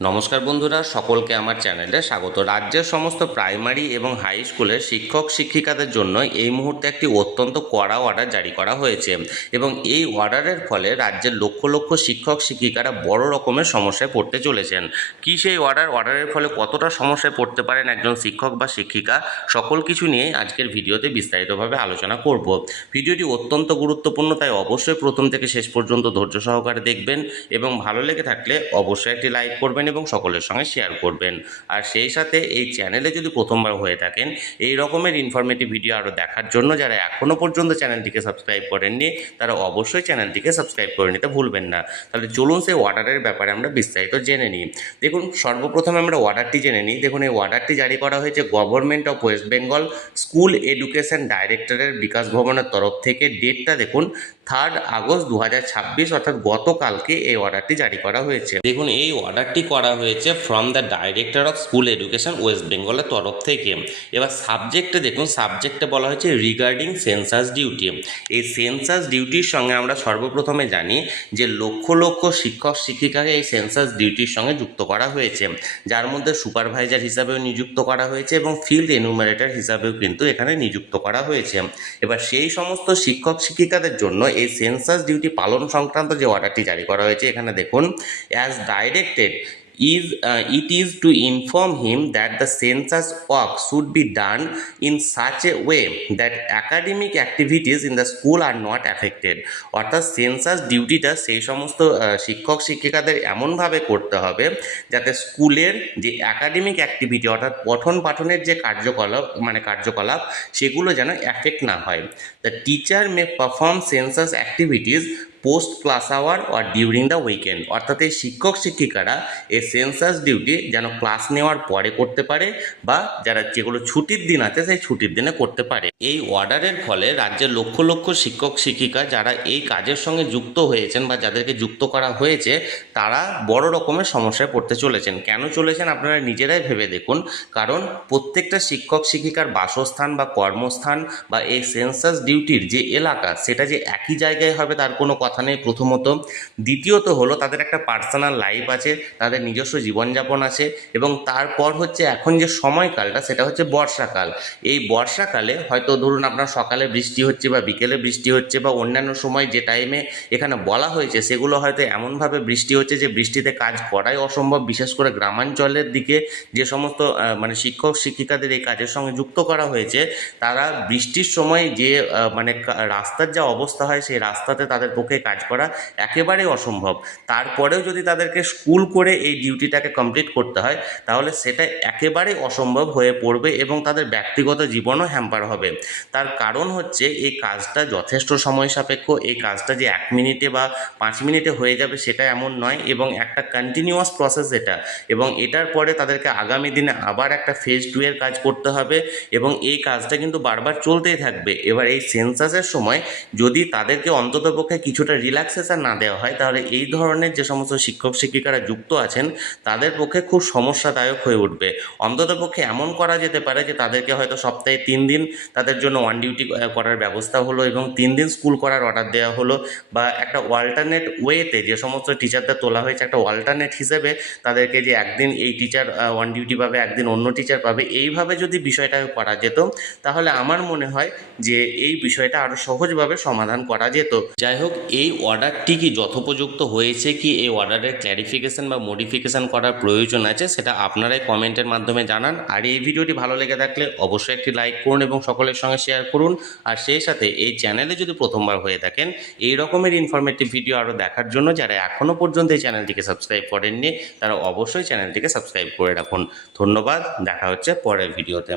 নমস্কার বন্ধুরা, সকলকে আমার চ্যানেলে স্বাগত। রাজ্যের সমস্ত প্রাইমারি এবং হাই স্কুলের শিক্ষক শিক্ষিকাদের জন্য এই মুহূর্তে একটি অত্যন্ত কড়া অর্ডার জারি করা হয়েছে এবং এই অর্ডারের ফলে রাজ্যের লক্ষ লক্ষ শিক্ষক শিক্ষিকারা বড় রকমের সমস্যায় পড়তে চলেছেন। কি সেই অর্ডারের ফলে কতটা সমস্যায় পড়তে পারেন একজন শিক্ষক বা শিক্ষিকা, সকল কিছু নিয়ে আজকের ভিডিওতে বিস্তারিতভাবে আলোচনা করব। ভিডিওটি অত্যন্ত গুরুত্বপূর্ণ, তাই অবশ্যই প্রথম থেকে শেষ পর্যন্ত ধৈর্য সহকারে দেখবেন এবং ভালো লেগে থাকলে অবশ্যই একটি লাইক করবেন এবং সকলের সঙ্গে শেয়ার করবেন। আর সেই সাথে এই চ্যানেলে যদি প্রথমবার হয়ে থাকেন এই রকমের ইনফরমেটিভ ভিডিও আরও দেখার জন্য যারা এখনও পর্যন্ত চ্যানেলটিকে সাবস্ক্রাইব করেননি তারা অবশ্যই চ্যানেলটিকে সাবস্ক্রাইব করে নিতে ভুলবেন না। তাহলে চলুন সেই অর্ডারের ব্যাপারে আমরা বিস্তারিত জেনে নিই। দেখুন, সর্বপ্রথমে আমরা অর্ডারটি জেনে নিই। দেখুন, এই অর্ডারটি জারি করা হয়েছে government of West Bengal school education ডাইরেক্টরের বিকাশ ভবনের তরফ থেকে। ডেটটা দেখুন 3 আগস্ট 2026, অর্থাৎ গতকালকে এই অর্ডারটি জারি করা হয়েছে। দেখুন, এই অর্ডারটি করা হয়েছে from the director of school education West বেঙ্গলের তরফ থেকে। এবার সাবজেক্টে দেখুন, সাবজেক্টে বলা হয়েছে রিগার্ডিং সেন্সাস ডিউটি। এই সেন্সাস ডিউটির সঙ্গে আমরা সর্বপ্রথমে জানি যে লক্ষ লক্ষ শিক্ষক শিক্ষিকাকে এই সেন্সাস ডিউটির সঙ্গে যুক্ত করা হয়েছে, যার মধ্যে সুপারভাইজার হিসাবেও নিযুক্ত করা হয়েছে এবং ফিল্ড এনুমারেটর হিসাবেও কিন্তু এখানে নিযুক্ত করা হয়েছে। এবার সেই সমস্ত শিক্ষক শিক্ষিকাদের জন্য এই সেন্সাস ডিউটি পালন সংক্রান্ত যে অর্ডারটি জারি করা হয়েছে, এখানে দেখুন, as directed it is to inform him that the census work should be done in such a way that academic activities in the school are not affected। অর্থাৎ সেন্সাস ডিউটিটা সেই সমস্ত শিক্ষক শিক্ষিকাদের এমনভাবে করতে হবে যাতে স্কুলের যে একাডেমিক অ্যাক্টিভিটি অর্থাৎ পঠন পাঠনের যে কার্যকলাপ সেগুলো যেন এফেক্ট না হয়। The teacher may perform census activities post class hour or during the weekend. অর্থাৎ এই শিক্ষক শিক্ষিকারা এই সেন্সাস ডিউটি যেন ক্লাস নেওয়ার পরে করতে পারে বা যেগুলো ছুটির দিন আছে সেই ছুটির দিনে করতে পারে। এই অর্ডারের ফলে রাজ্যের লক্ষ লক্ষ শিক্ষক শিক্ষিকা যারা এই কাজের সঙ্গে যুক্ত হয়েছেন বা যাদেরকে যুক্ত করা হয়েছে তারা বড় রকমের সমস্যায় পড়তে চলেছেন। কেন চলেছেন আপনারা নিজেরাই ভেবে দেখুন। কারণ প্রত্যেকটা শিক্ষক শিক্ষিকার বাসস্থান বা কর্মস্থান বা এই সেন্সাস ডিউটির যে এলাকা সেটা যে একই জায়গায় হবে তার কোনো কথা নেই, প্রথমত। দ্বিতীয়ত হলো তাদের একটা পার্সোনাল লাইফ আছে, তাদের নিজস্ব জীবনযাপন আছে এবং তারপর হচ্ছে এখন যে সময়কালটা সেটা হচ্ছে বর্ষাকাল। এই বর্ষাকালে হয়তো ধরুন আপনার সকালে বৃষ্টি হচ্ছে বা বিকেলে বৃষ্টি হচ্ছে বা অন্যান্য সময় যে টাইমে এখানে বলা হয়েছে সেগুলো হয়তো এমনভাবে বৃষ্টি হচ্ছে যে বৃষ্টিতে কাজ করাই অসম্ভব। বিশেষ করে গ্রামাঞ্চলের দিকে যে সমস্ত শিক্ষক শিক্ষিকাদের এই কাজের সঙ্গে যুক্ত করা হয়েছে তারা বৃষ্টির সময় যে রাস্তার যা অবস্থা হয় সেই রাস্তাতে তাদের পক্ষে কাজ করা একেবারেই অসম্ভব। তারপরেও যদি তাদেরকে স্কুল করে এই ডিউটিটাকে কমপ্লিট করতে হয় তাহলে সেটা একেবারেই অসম্ভব হয়ে পড়বে এবং তাদের ব্যক্তিগত জীবনও হ্যাম্পার হবে। তার কারণ হচ্ছে এই কাজটা যথেষ্ট সময় সাপেক্ষ। এই কাজটা যে 1 মিনিটে বা 5 মিনিটে হয়ে যাবে সেটা এমন নয় এবং একটা কন্টিনিউয়াস প্রসেস এটা, এবং এটার পরে তাদেরকে আগামী দিনে আবার একটা ফেজ 2 এর কাজ করতে হবে এবং এই কাজটা কিন্তু বারবার চলতেই থাকবে। এবার এই সেন্সাসের সময় যদি তাদেরকে অন্ততপক্ষে কিছুটা রিল্যাক্সেশন না দেওয়া হয় তাহলে এই ধরনের যে সমস্ত শিক্ষক শিক্ষিকারা যুক্ত আছেন তাদের পক্ষে খুব সমস্যাদায়ক হয়ে উঠবে। অন্ততপক্ষে এমন করা যেতে পারে যে তাদেরকে হয়তো সপ্তাহে 3 দিন তাদের জন্য ওয়ান ডিউটি করার ব্যবস্থা হলো এবং 3 দিন স্কুল করার অর্ডার দেওয়া হলো, বা একটা অল্টারনেট ওয়েতে যে সমস্ত টিচারদের তোলা হয়েছে একটা অল্টারনেট হিসেবে তাদেরকে যে একদিন এই টিচার ওয়ান ডিউটি পাবে, একদিন অন্য টিচার পাবে, এইভাবে যদি বিষয়টাকে করা যেত তাহলে আমার মনে হয় যে এই বিষয়টা আরও সহজভাবে সমাধান করা যেত। যাই হোক, এই অর্ডারটি কি যথোপযুক্ত হয়েছে, কি এই অর্ডারের ক্ল্যারিফিকেশন বা মডিফিকেশন করার প্রয়োজন আছে, সেটা আপনারাই কমেন্টের মাধ্যমে জানান। আর এই ভিডিওটি ভালো লেগে থাকলে অবশ্যই একটি লাইক করুন এবং সকলের সঙ্গে শেয়ার করুন। আর সেই সাথে এই চ্যানেলে যদি প্রথমবার হয়ে থাকেন এই রকমের ইনফরমেটিভ ভিডিও আরও দেখার জন্য যারা এখনও পর্যন্ত এই চ্যানেলটিকে সাবস্ক্রাইব করেননি তারা অবশ্যই চ্যানেলটিকে সাবস্ক্রাইব করে রাখুন। ধন্যবাদ, দেখা হচ্ছে পরের ভিডিওতে।